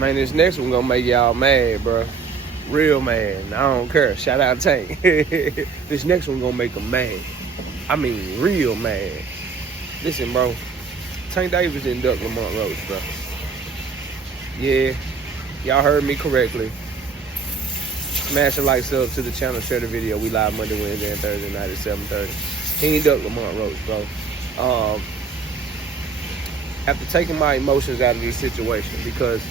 Man, this next one gonna make y'all mad, bro. Real mad. I don't care. Shout out Tank. This next one gonna make them mad. I mean, real mad. Listen, bro. Tank Davis didn't duck Lamont Roach, bro. Yeah, y'all heard me correctly. Smash the likes up to the channel, share the video. We live Monday, Wednesday, and Thursday night at 7:30. He ain't duck Lamont Roach, bro. After taking my emotions out of this situation, because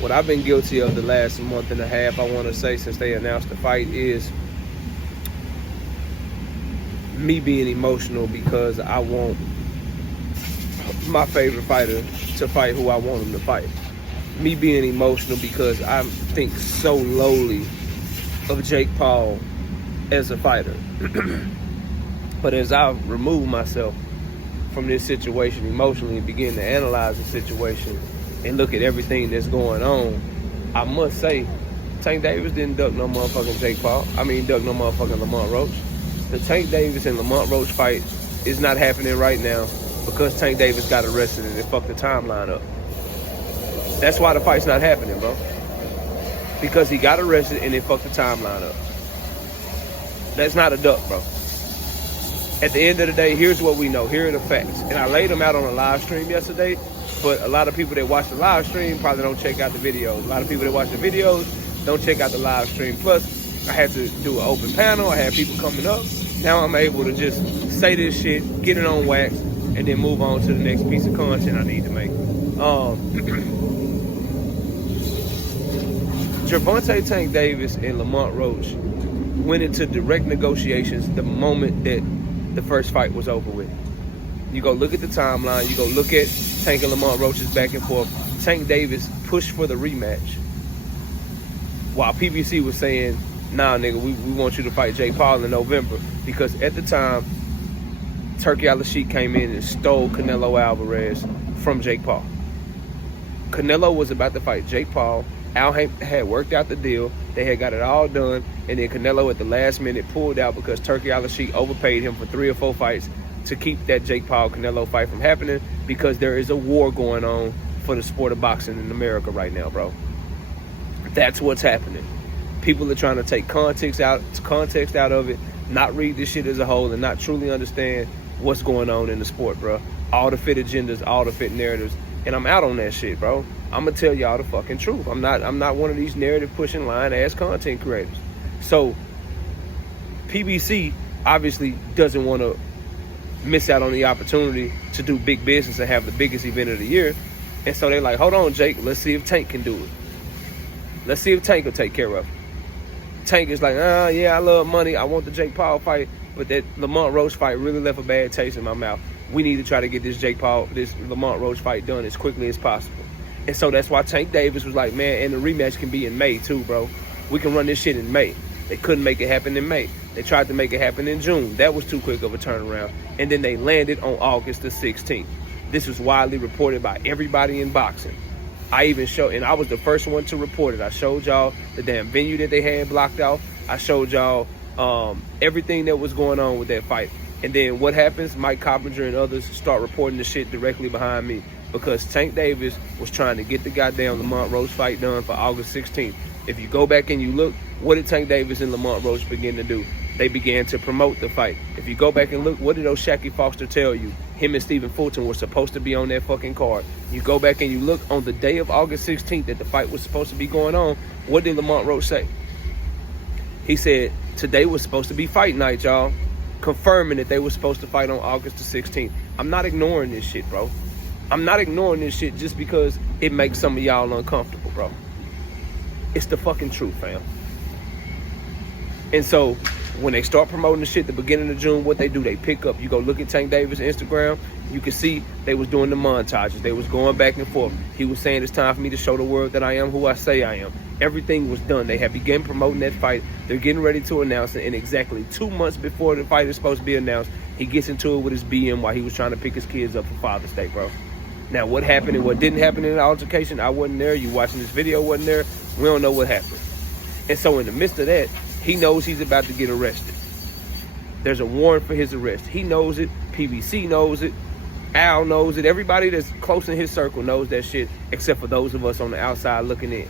what I've been guilty of the last month and a half, I want to say, since they announced the fight, is me being emotional because I want my favorite fighter to fight who I want him to fight. Me being emotional because I think so lowly of Jake Paul as a fighter. But as I remove myself from this situation emotionally and begin to analyze the situation and look at everything that's going on, I must say, Tank Davis didn't duck no motherfucking Jake Paul. Duck no motherfucking Lamont Roach. The Tank Davis and Lamont Roach fight is not happening right now because Tank Davis got arrested and it fucked the timeline up. That's why the fight's not happening, bro. Because he got arrested and it fucked the timeline up. That's not a duck, bro. At the end of the day, here's what we know. Here are the facts. And I laid them out on a live stream yesterday, but a lot of people that watch the live stream probably don't check out the videos. A lot of people that watch the videos don't check out the live stream. Plus, I had to do an open panel. I had people coming up. Now I'm able to just say this shit, get it on wax, and then move on to the next piece of content I need to make. Gervonta, Tank Davis, and Lamont Roach went into direct negotiations the moment that the first fight was over with. You go look at the timeline, you go look at Tank and Lamont Roach's back and forth. Tank Davis pushed for the rematch, while PBC was saying, nah, nigga, we want you to fight Jake Paul in November. Because at the time, Turkey Al-Sheikh came in and stole Canelo Alvarez from Jake Paul. Canelo was about to fight Jake Paul. Al had worked out the deal. They had got it all done. And then Canelo at the last minute pulled out because Turkey Al-Sheikh overpaid him for 3 or 4 fights to keep that Jake Paul-Canelo fight from happening, because there is a war going on for the sport of boxing in America right now, bro. That's what's happening. People are trying to take context out of it, not read this shit as a whole, and not truly understand what's going on in the sport, bro. All the fit agendas, all the fit narratives. And I'm out on that shit, bro. I'm gonna tell y'all the fucking truth. I'm not one of these narrative pushing line ass content creators. So PBC obviously doesn't want to miss out on the opportunity to do big business and have the biggest event of the year. And so they're like, hold on, Jake, let's see if Tank can do it. Let's see if Tank will take care of it. Tank is like, yeah, I love money. I want the Jake Paul fight, but that Lamont Roach fight really left a bad taste in my mouth. We need to try to get this Lamont Roach fight done as quickly as possible. And so that's why Tank Davis was like, man, and the rematch can be in May too, bro. We can run this shit in May. They couldn't make it happen in May. They tried to make it happen in June. That was too quick of a turnaround. And then they landed on August the 16th. This was widely reported by everybody in boxing. I even showed, and I was the first one to report it. I showed y'all the damn venue that they had blocked off. I showed y'all everything that was going on with that fight. And then what happens? Mike Coppinger and others start reporting the shit directly behind me, because Tank Davis was trying to get the goddamn Lamont Roach fight done for August 16th. If you go back and you look, what did Tank Davis and Lamont Roach begin to do? They began to promote the fight. If you go back and look, what did O'Shaquie Foster tell you? Him and Stephen Fulton were supposed to be on that fucking card. You go back and you look on the day of August 16th that the fight was supposed to be going on, what did Lamont Roach say? He said, today was supposed to be fight night, y'all. Confirming that they were supposed to fight on August the 16th. I'm not ignoring this shit, bro. I'm not ignoring this shit just because it makes some of y'all uncomfortable, bro. It's the fucking truth, fam. And so when they start promoting the shit at the beginning of June, what they do, they pick up. You go look at Tank Davis' Instagram, you can see they was doing the montages. They was going back and forth. He was saying it's time for me to show the world that I am who I say I am. Everything was done. They had begun promoting that fight. They're getting ready to announce it. And exactly 2 months before the fight is supposed to be announced, he gets into it with his BM while he was trying to pick his kids up for Father's Day, bro. Now, what happened and what didn't happen in the altercation, I wasn't there. You watching this video wasn't there. We don't know what happened. And so in the midst of that, he knows he's about to get arrested. There's a warrant for his arrest. He knows it. PBC knows it. Al knows it. Everybody that's close in his circle knows that shit, except for those of us on the outside looking in.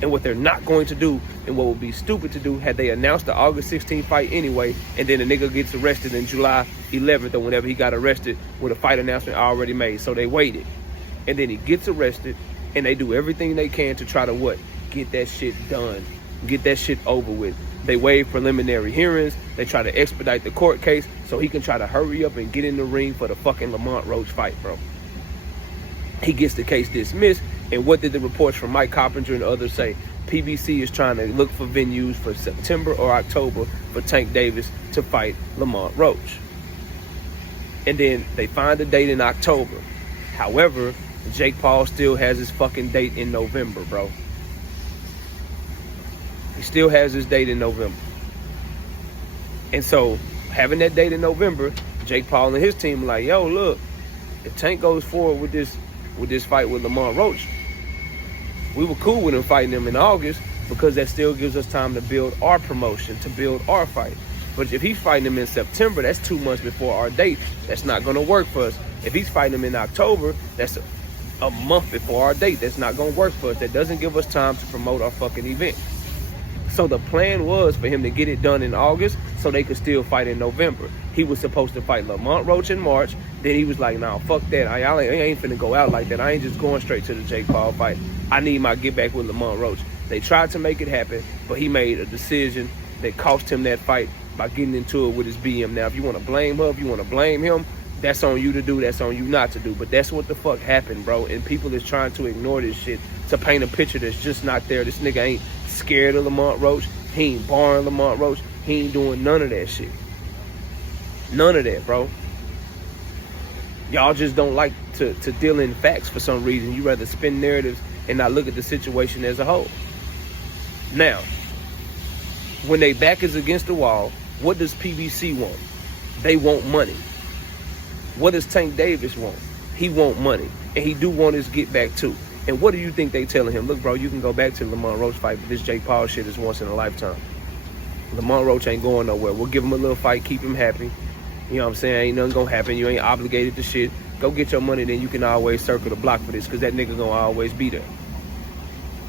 And what they're not going to do, and what would be stupid to do, had they announced the August 16th fight anyway, and then the nigga gets arrested in July 11th or whenever he got arrested with a fight announcement already made. So they waited. And then he gets arrested, and they do everything they can to try to what? Get that shit done. Get that shit over with. They waive preliminary hearings. They try to expedite the court case so he can try to hurry up and get in the ring for the fucking Lamont Roach fight, bro. He gets the case dismissed. And what did the reports from Mike Coppinger and others say? PBC is trying to look for venues for September or October for Tank Davis to fight Lamont Roach. And then they find a date in October. However, Jake Paul still has his fucking date in November, bro. He still has his date in November. And so, having that date in November, Jake Paul and his team are like, yo, look, if Tank goes forward with this fight with Lamont Roach, we were cool with him fighting him in August because that still gives us time to build our promotion, to build our fight. But if he's fighting him in September, that's 2 months before our date. That's not going to work for us. If he's fighting him in October, that's a month before our date. That's not going to work for us. That doesn't give us time to promote our fucking event. So the plan was for him to get it done in August so they could still fight in November. He was supposed to fight Lamont Roach in March. Then he was like, nah, fuck that. I ain't finna go out like that. I ain't just going straight to the Jake Paul fight. I need my get back with Lamont Roach. They tried to make it happen, but he made a decision that cost him that fight by getting into it with his BM. Now, if you want to blame her, if you want to blame him, that's on you to do. That's on you not to do. But that's what the fuck happened, bro. And people is trying to ignore this shit to paint a picture that's just not there. This nigga ain't scared of Lamont Roach. He ain't barring Lamont Roach. He ain't doing none of that shit. None of that, bro. Y'all just don't like to deal in facts for some reason. You rather spin narratives and not look at the situation as a whole. Now, when they back is against the wall, what does PBC want? They want money. What does Tank Davis want? He want money. And he do want his get back too. And what do you think they telling him? Look, bro, you can go back to the Lamont Roach fight, but this Jake Paul shit is once in a lifetime. Lamont Roach ain't going nowhere. We'll give him a little fight, keep him happy. You know what I'm saying? Ain't nothing gonna happen. You ain't obligated to shit. Go get your money, then you can always circle the block for this, because that nigga gonna always be there.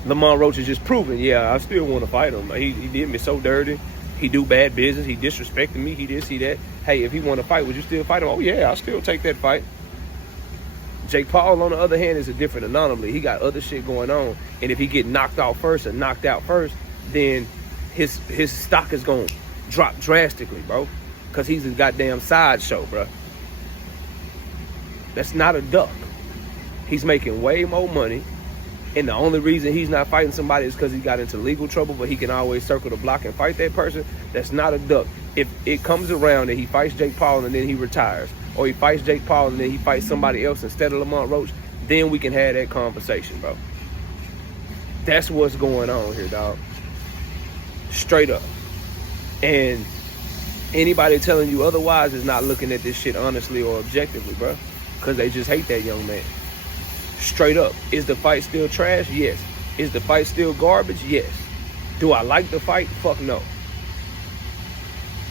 Lamont Roach is just proving, yeah, I still want to fight him. He did me so dirty. He do bad business. He disrespected me. He this, he that. Hey, if he want to fight, would you still fight him? Oh, yeah, I'll still take that fight. Jake Paul, on the other hand, is a different anomaly. He got other shit going on. And if he get knocked out first or knocked out first, then his stock is going to drop drastically, bro. Because he's a goddamn sideshow, bro. That's not a duck. He's making way more money. And the only reason he's not fighting somebody is because he got into legal trouble, but he can always circle the block and fight that person. That's not a duck. If it comes around and he fights Jake Paul and then he retires, or he fights Jake Paul and then he fights somebody else instead of Lamont Roach, then we can have that conversation, bro. That's what's going on here, dog. Straight up. And anybody telling you otherwise is not looking at this shit honestly or objectively, bro. Because they just hate that young man. Straight up. Is the fight still trash? Yes. Is the fight still garbage? Yes. Do I like the fight? Fuck no.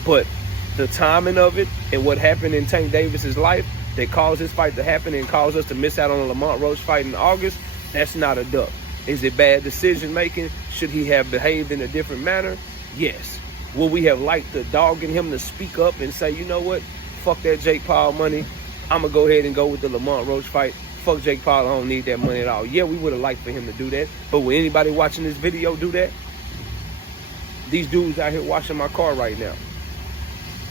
But the timing of it and what happened in Tank Davis's life that caused this fight to happen and caused us to miss out on a Lamont Roach fight in August, that's not a duck. Is it bad decision making? Should he have behaved in a different manner? Yes. Will we have liked the dog in him to speak up and say, you know what? Fuck that Jake Paul money. I'm going to go ahead and go with the Lamont Roach fight. Fuck Jake Paul, I don't need that money at all. Yeah, we would have liked for him to do that. But will anybody watching this video do that? These dudes out here washing my car right now.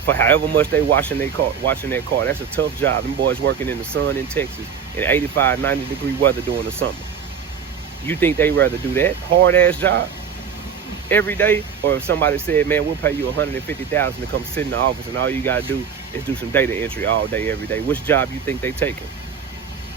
For however much they washing that car. That's a tough job. Them boys working in the sun in Texas in 85, 90 degree weather during the summer. You think they rather do that hard ass job every day? Or if somebody said, man, we'll pay you $150,000 to come sit in the office and all you gotta do is do some data entry all day, every day. Which job you think they taking?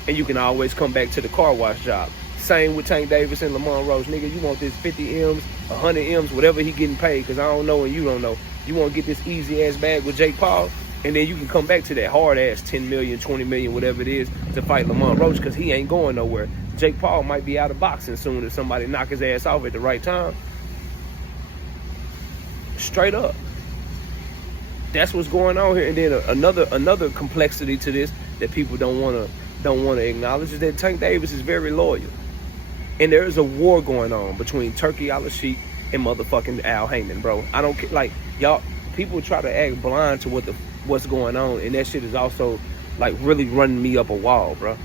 And you can always come back to the car wash job. Same with Tank Davis and Lamont Roach. Nigga, you want this 50 M's, 100 M's, whatever he getting paid, because I don't know and you don't know. You want to get this easy ass bag with Jake Paul, and then you can come back to that hard ass 10 million, 20 million, whatever it is, to fight Lamont Roach, because he ain't going nowhere. Jake Paul might be out of boxing soon if somebody knock his ass off at the right time. Straight up. That's what's going on here. And then another complexity to this that people don't want to acknowledge is that Tank Davis is very loyal. And there is a war going on between Turkey Al-Sheikh and motherfucking Al Heyman, bro. I don't care. Like, y'all, people try to act blind to what's going on, and that shit is also, like, really running me up a wall, bro.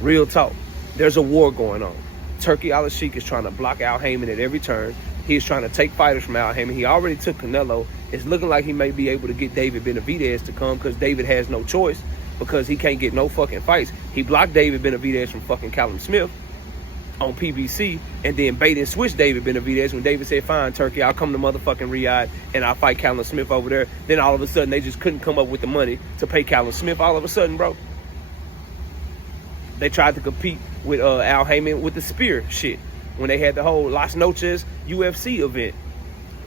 Real talk. There's a war going on. Turkey Al-Sheikh is trying to block Al Heyman at every turn. He's trying to take fighters from Al Heyman. He already took Canelo. It's looking like he may be able to get David Benavidez to come because David has no choice because he can't get no fucking fights. He blocked David Benavidez from fucking Callum Smith on PBC, and then bait and switch David Benavidez when David said, fine, Turkey, I'll come to motherfucking Riyadh and I'll fight Callum Smith over there. Then all of a sudden, they just couldn't come up with the money to pay Callum Smith all of a sudden, bro. They tried to compete with Al Heyman with the spear shit when they had the whole Las Noches UFC event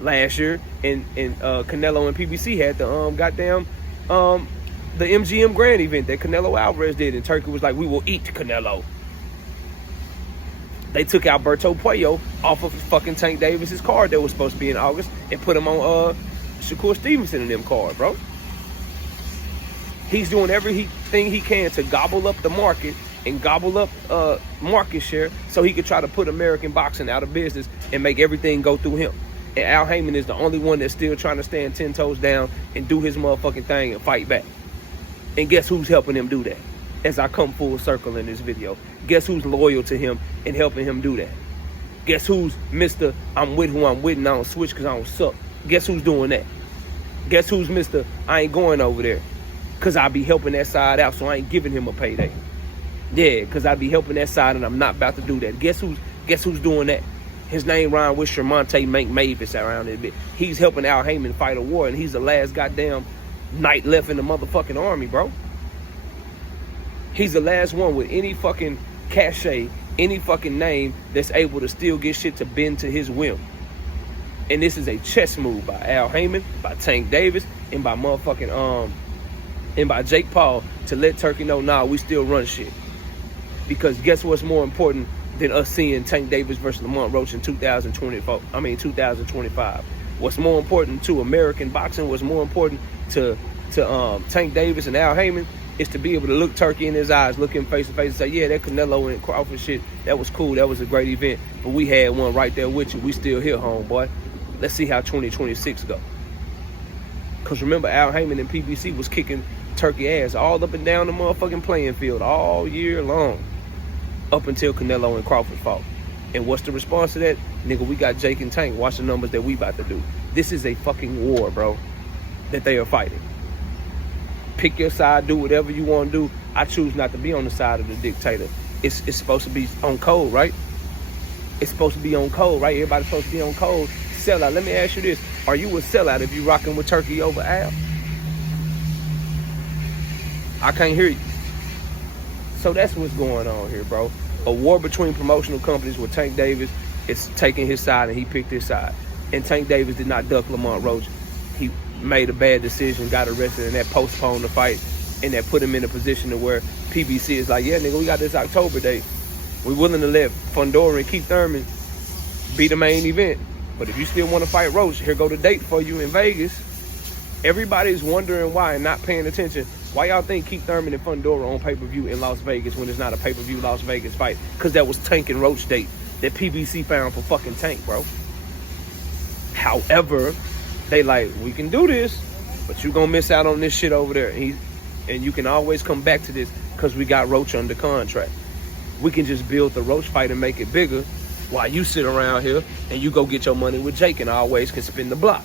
last year, and Canelo and PBC had the the MGM Grand event that Canelo Alvarez did, and Turkey was like, we will eat Canelo. They took Alberto Puello off of fucking Tank Davis's card that was supposed to be in August and put him on Shakur Stevenson and them card, bro. He's doing everything he can to gobble up the market and gobble up market share so he could try to put American boxing out of business and make everything go through him. And Al Heyman is the only one that's still trying to stand 10 toes down and do his motherfucking thing and fight back. And guess who's helping him do that? As I come full circle in this video, guess who's loyal to him and helping him do that? Guess who's Mr. I'm with who I'm with and I don't switch because I don't suck? Guess who's doing that? Guess who's Mr. I ain't going over there because I be helping that side out, so I ain't giving him a payday. Yeah, because I be helping that side and I'm not about to do that. Guess who's doing that? His name rhymes with Gervonta Mavis around it bit. He's helping Al Heyman fight a war, and he's the last goddamn knight left in the motherfucking army, bro. He's the last one with any fucking cachet, any fucking name that's able to still get shit to bend to his whim. And this is a chess move by Al Heyman, by Tank Davis, and by motherfucking and by Jake Paul to let Turkey know, nah, we still run shit. Because guess what's more important than us seeing Tank Davis versus Lamont Roach in 2025? What's more important to American boxing, what's more important to Tank Davis and Al Heyman, is to be able to look Turkey in his eyes, look him face to face and say, yeah, that Canelo and Crawford shit, that was cool, that was a great event, but we had one right there with you. We still here, homeboy. Let's see how 2026 go. Because remember, Al Heyman and PBC was kicking Turkey ass all up and down the motherfucking playing field all year long, up until Canelo and Crawford fought. And what's the response to that? Nigga, we got Jake and Tank. Watch the numbers that we about to do. This is a fucking war, bro, that they are fighting. Pick your side, do whatever you want to do. I choose not to be on the side of the dictator. It's supposed to be on code, right? It's supposed to be on code, right? Everybody's supposed to be on code. Sellout. Let me ask you this. Are you a sellout if you rocking with Turkey over Al? I can't hear you. So that's what's going on here, bro. A war between promotional companies where Tank Davis is taking his side and he picked his side. And Tank Davis did not duck Lamont Roach. He made a bad decision, got arrested, and that postponed the fight, and that put him in a position to where PBC is like, yeah, nigga, we got this October date. We're willing to let Fundora and Keith Thurman be the main event. But if you still want to fight Roach, here go the date for you in Vegas. Everybody's wondering why and not paying attention. Why y'all think Keith Thurman and Fundora on pay-per-view in Las Vegas when it's not a pay-per-view Las Vegas fight? Because that was Tank and Roach date that PBC found for fucking Tank, bro. However, they like, we can do this, but you gonna miss out on this shit over there. And you can always come back to this because we got Roach under contract. We can just build the Roach fight and make it bigger while you sit around here and you go get your money with Jake and always can spin the block.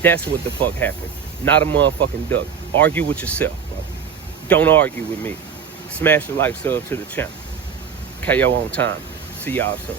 That's what the fuck happened. Not a motherfucking duck. Argue with yourself, bro. Don't argue with me. Smash the like, sub to the channel. KO on time. See y'all soon.